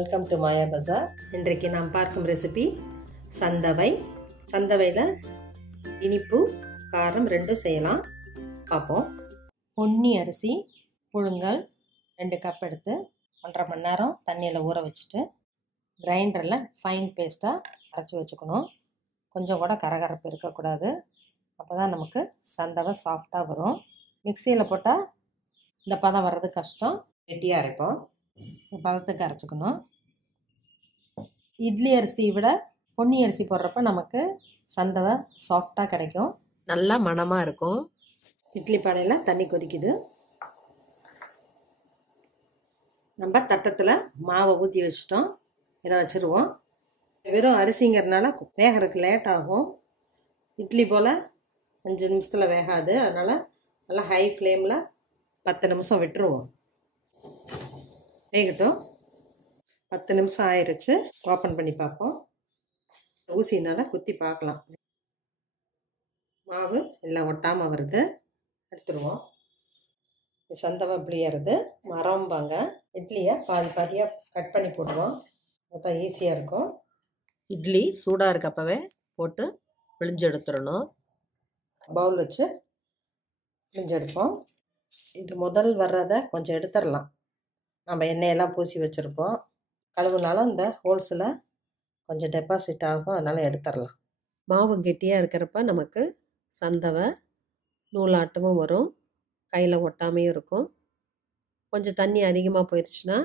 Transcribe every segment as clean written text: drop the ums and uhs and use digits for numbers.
Welcome to மாயா பஜார். இன்றைக்கு நாம் பார்க்கும் ரெசிபி சந்தவை. சந்தவையில் இனிப்பு காரம் ரெண்டும் செய்யலாம், பார்ப்போம். பொன்னி அரிசி புழுங்கல் 2 கப் எடுத்து 1.5 மணி நேரம் தண்ணியில் ஊற வச்சுட்டு கிரைண்டரில் ஃபைன் பேஸ்ட்டாக அரைச்சி வச்சுக்கணும். கொஞ்சம் கூட கரகரப்பு இருக்கக்கூடாது, அப்போ தான் நமக்கு சந்தவை சாஃப்டாக வரும். மிக்சியில் போட்டால் இந்த பதம் வர்றது கஷ்டம், கெட்டியாக அரைப்போம். இந்த பதத்துக்கு அரைச்சிக்கணும். இட்லி அரிசி விட பொன்னி அரிசி போடுறப்ப நமக்கு சந்தவை சாஃப்டாக கிடைக்கும், நல்லா மணமாக இருக்கும். இட்லி பானையில் தண்ணி கொதிக்குது. நம்ம தட்டத்தில் மாவை ஊற்றி வச்சிட்டோம், இதை வச்சுருவோம். வெறும் அரிசிங்கிறதுனால வேகிறதுக்கு லேட் ஆகும். இட்லி போல் 5 நிமிஷத்தில் வேகாது, அதனால் நல்லா ஹை ஃப்ளேமில் 10 நிமிஷம் விட்டுருவோம். வேகட்டும். 10 நிமிஷம் ஆயிடுச்சு. ஓப்பன் பண்ணி பார்ப்போம். ஊசினால் குத்தி பார்க்கலாம். மாவு எல்லாம் ஒட்டாமல் வருது, எடுத்துருவோம். சந்தவை புளியறது மரம்பாங்க. இட்லியை பாதி பாதியாக கட் பண்ணி போடுவோம், மொத்தம் ஈஸியாக இருக்கும். இட்லி சூடாக இருக்கப்பவே போட்டு பிழிஞ்சு எடுத்துடணும். பவுல் வச்சு பிழிஞ்சு எடுப்போம். இது முதல் வர்றதை கொஞ்சம் எடுத்துடலாம். நம்ம எண்ணெயெல்லாம் பூசி வச்சுருப்போம், கழுவுனாலும் இந்த ஹோல்ஸில் கொஞ்சம் டெபாசிட் ஆகும், அதனால் எடுத்துடலாம். மாவு கெட்டியாக இருக்கிறப்ப நமக்கு சந்தவை நூலாட்டமும் வரும், கையில் ஒட்டாமையும் இருக்கும். கொஞ்சம் தண்ணி அதிகமாக போயிடுச்சுன்னா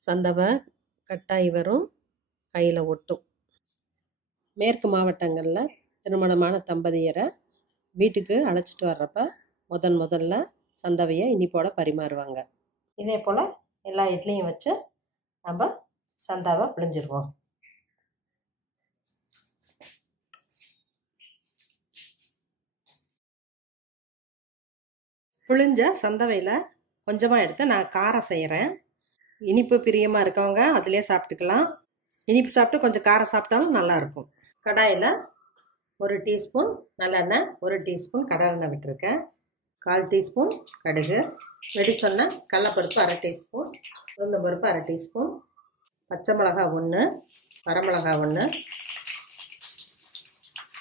சந்தவை கட்டாயி வரும், கையில் ஒட்டும். மேற்கு மாவட்டங்களில் திருமணமான தம்பதியரை வீட்டுக்கு அழைச்சிட்டு வர்றப்ப முதல்ல சந்தவையை இனிப்போட பரிமாறுவாங்க. இதே போல் எல்லா இட்லியும் வச்சு நம்ம சந்தாவை பிழிஞ்சிருவோம். பிழிஞ்ச சந்தவையில் கொஞ்சமாக எடுத்து நான் காரம் செய்கிறேன். இனிப்பு பிரியமாக இருக்கவங்க அதிலே சாப்பிட்டுக்கலாம். இனிப்பு சாப்பிட்டு கொஞ்சம் காரம் சாப்பிட்டாலும் நல்லாயிருக்கும். கடாயில் 1 டீஸ்பூன் நல்லெண்ணெய், 1 டீஸ்பூன் கடலெண்ணெய் விட்டுருக்கேன். 1/4 டீஸ்பூன் கடுகு, வெடிச்சொன்ன கடலைப்பருப்பு 1/2 டீஸ்பூன், உளுந்தம்பருப்பு 1/2 டீஸ்பூன், பச்சை மிளகா 1, வரமிளகா 1,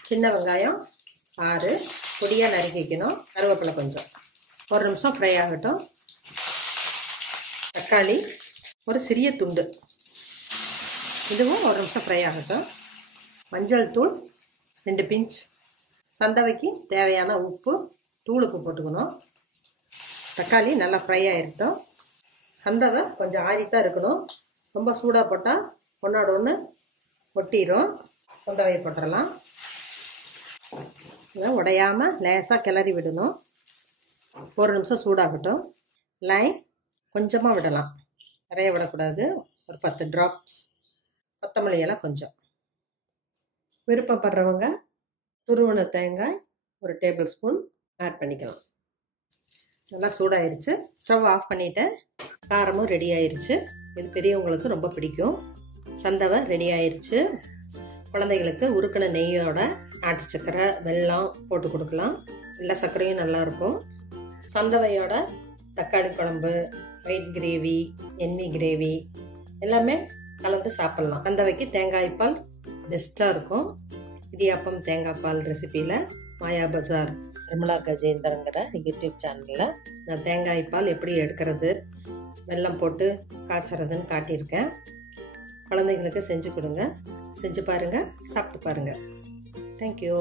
சின்ன வெங்காயம் 6 பொடியாக நறுக்கிக்கணும், கருவேப்பிலை கொஞ்சம். 1 நிமிஷம் ஃப்ரை ஆகட்டும். தக்காளி ஒரு சிறிய துண்டு, இதுவும் 1 நிமிஷம் ஃப்ரை ஆகட்டும். மஞ்சள் தூள் 2 பிஞ்ச், சந்தவைக்கு தேவையான உப்பு, தூளுப்பு போட்டுக்கணும். தக்காளி நல்லா ஃப்ரை ஆகிருக்கட்டும். சந்தவை கொஞ்சம் ஆறித்தான் இருக்கணும், ரொம்ப சூடாக போட்டால் ஒன்றோட ஒன்று ஒட்டிடும். சந்தவையை போட்டுடலாம். உடையாமல் லேசாக கிளறி விடணும். 1 நிமிஷம் சூடாகட்டும். லைம் கொஞ்சமாக விடலாம், நிறைய விடக்கூடாது. ஒரு 10 ட்ராப்ஸ் கொத்தமல்லி எல்லாம் கொஞ்சம். விருப்பப்படுறவங்க துருவன தேங்காய் 1 டேபிள் ஸ்பூன் ஆட் பண்ணிக்கலாம். நல்லா சூடாயிருச்சு, ஸ்டவ் ஆஃப் பண்ணிவிட்டேன். காரமும் ரெடி ஆயிடுச்சு. இது பெரியவங்களுக்கு ரொம்ப பிடிக்கும். சந்தவை ரெடி ஆயிடுச்சு. குழந்தைகளுக்கு உருக்கின நெய்யோட நாட்டு சர்க்கரை, வெல்லம் போட்டு கொடுக்கலாம். எல்லா சர்க்கரையும் நல்லாயிருக்கும். சந்தவையோட தக்காளி குழம்பு, ஒயிட் கிரேவி, எண்ணெய் கிரேவி எல்லாமே கலந்து சாப்பிட்லாம். சந்தவைக்கு தேங்காய் பால் பெஸ்ட்டாக இருக்கும். இடியாப்பம் தேங்காய் பால் ரெசிபியில் மாயா பஜார் நிர்மலா கஜேந்திரங்கிற யூடியூப் சேனலில் நான் தேங்காய் பால் எப்படி எடுக்கிறது, வெல்லம் போட்டு காய்ச்சறதுன்னு காட்டியிருக்கேன். குழந்தைங்களுக்கு செஞ்சு கொடுங்க, செஞ்சு பாருங்கள், சாப்பிட்டு பாருங்கள். தேங்க்யூ.